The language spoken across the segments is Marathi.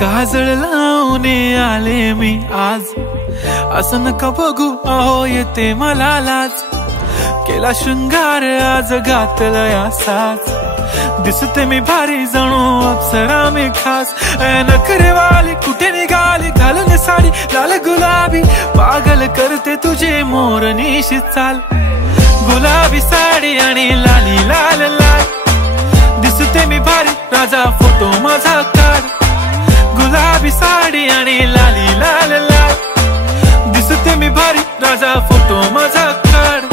काजळ लावून आले मी आज, असं नका बघू अहो येते मला लाज। केला शृंगार आज घातला साज, दिसते मी भारी जणू अप्सरा मी खास। नखरेवाली कुठे निघाली घालून साडी लाल गुलाबी, पागल करते तुझे मोरनीशी चाल। गुलाबी साडी आणि लाली लाल लाल, दिसते मी भारी राजा फोटो माझा काढ। गुलाबी साडी आणि लाली लाल लाल, दिसते मी भारी राजा फोटो माझा काढ।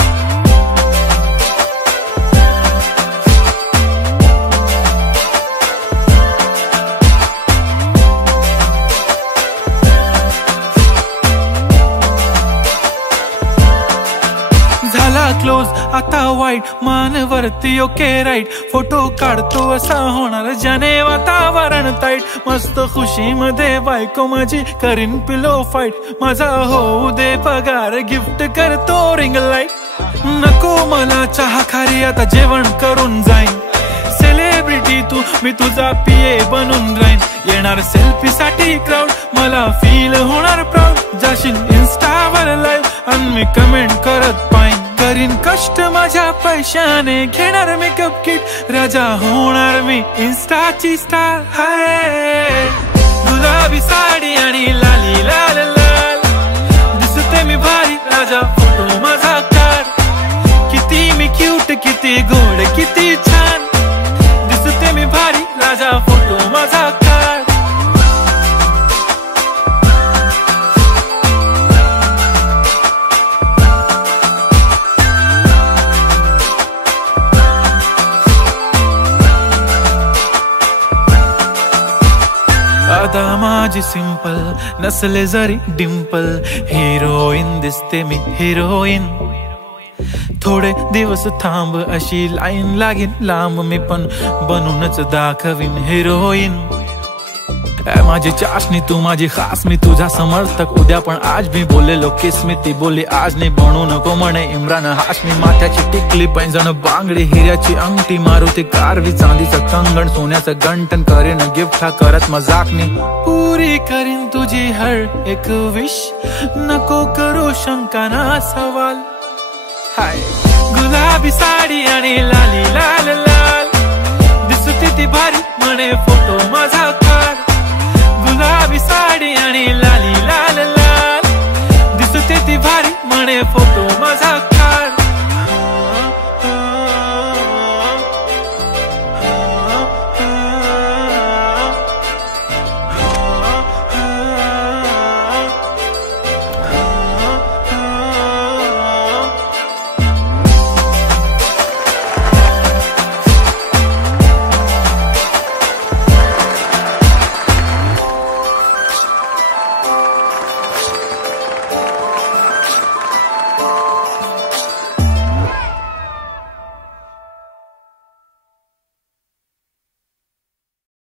झाला क्लोज आता वाईट, मानवरती ओके राईट। फोटो काढतो असा होणार ज्याने वातावरण ताईट। मस्त खुशी मध्ये बायको माझी करीन पिलो फाईट। माझा होऊ दे पगार गिफ्ट करतो रिंग लाईट। नको मला चहा खारी आता जेवण करून जाईन। सेलिब्रिटी तू मी तुझा पीए बनून राहीन। येणार सेल्फी साठी क्राऊड मला फील होणार प्राऊड। जाशील इन्स्टावर लाईव्ह आणि मी कमेंट करत पाईन। करीन कष्ट माझ्या पैशाने घेणार मेकअप किट। राजा होणार मी इन्स्टाची स्टार। हाय गुलाबी साडी आणि लाली लाल लाल, दिसते मी भारी राजा फोटो माझा काढ। किती मी क्यूट किती गोड किती छान, दिसते मी भारी राजा फोटो माझा काढ। आता माझी सिंपल नसले जरी डिंपल, हिरोईन दिसते मी हिरोईन। थोडे दिवस थांब अशी लाईन लागेल लांब, मी पण बनूनच दाखवीन हिरोईन। माझी चाशनी तू माझी खास, मी तुझा समर्थक उद्या पण आज मी बोललेलो किस मी। ती बोली आज नाही बनू नको म्हणे इम्रान हाशमी। माथ्याची टिकली पैंजण बांगडी हिऱ्याची अंगठी, मारुती कारवी चांदीचं कंगण सोन्याचं गंटन। करीन गिफ्ट हा करत मजाक मी, पुरी करीन तुझी हर एक विश। नको करू शंका ना सवाल। हाय गुलाबी साडी आणि लाली लाल लाल, दिसते ती भारी म्हणे फोटो माझा काढ। गुलाबी साडी आणि लाली लाल लाल, दिसते ती भारी म्हणे फोटो माझा।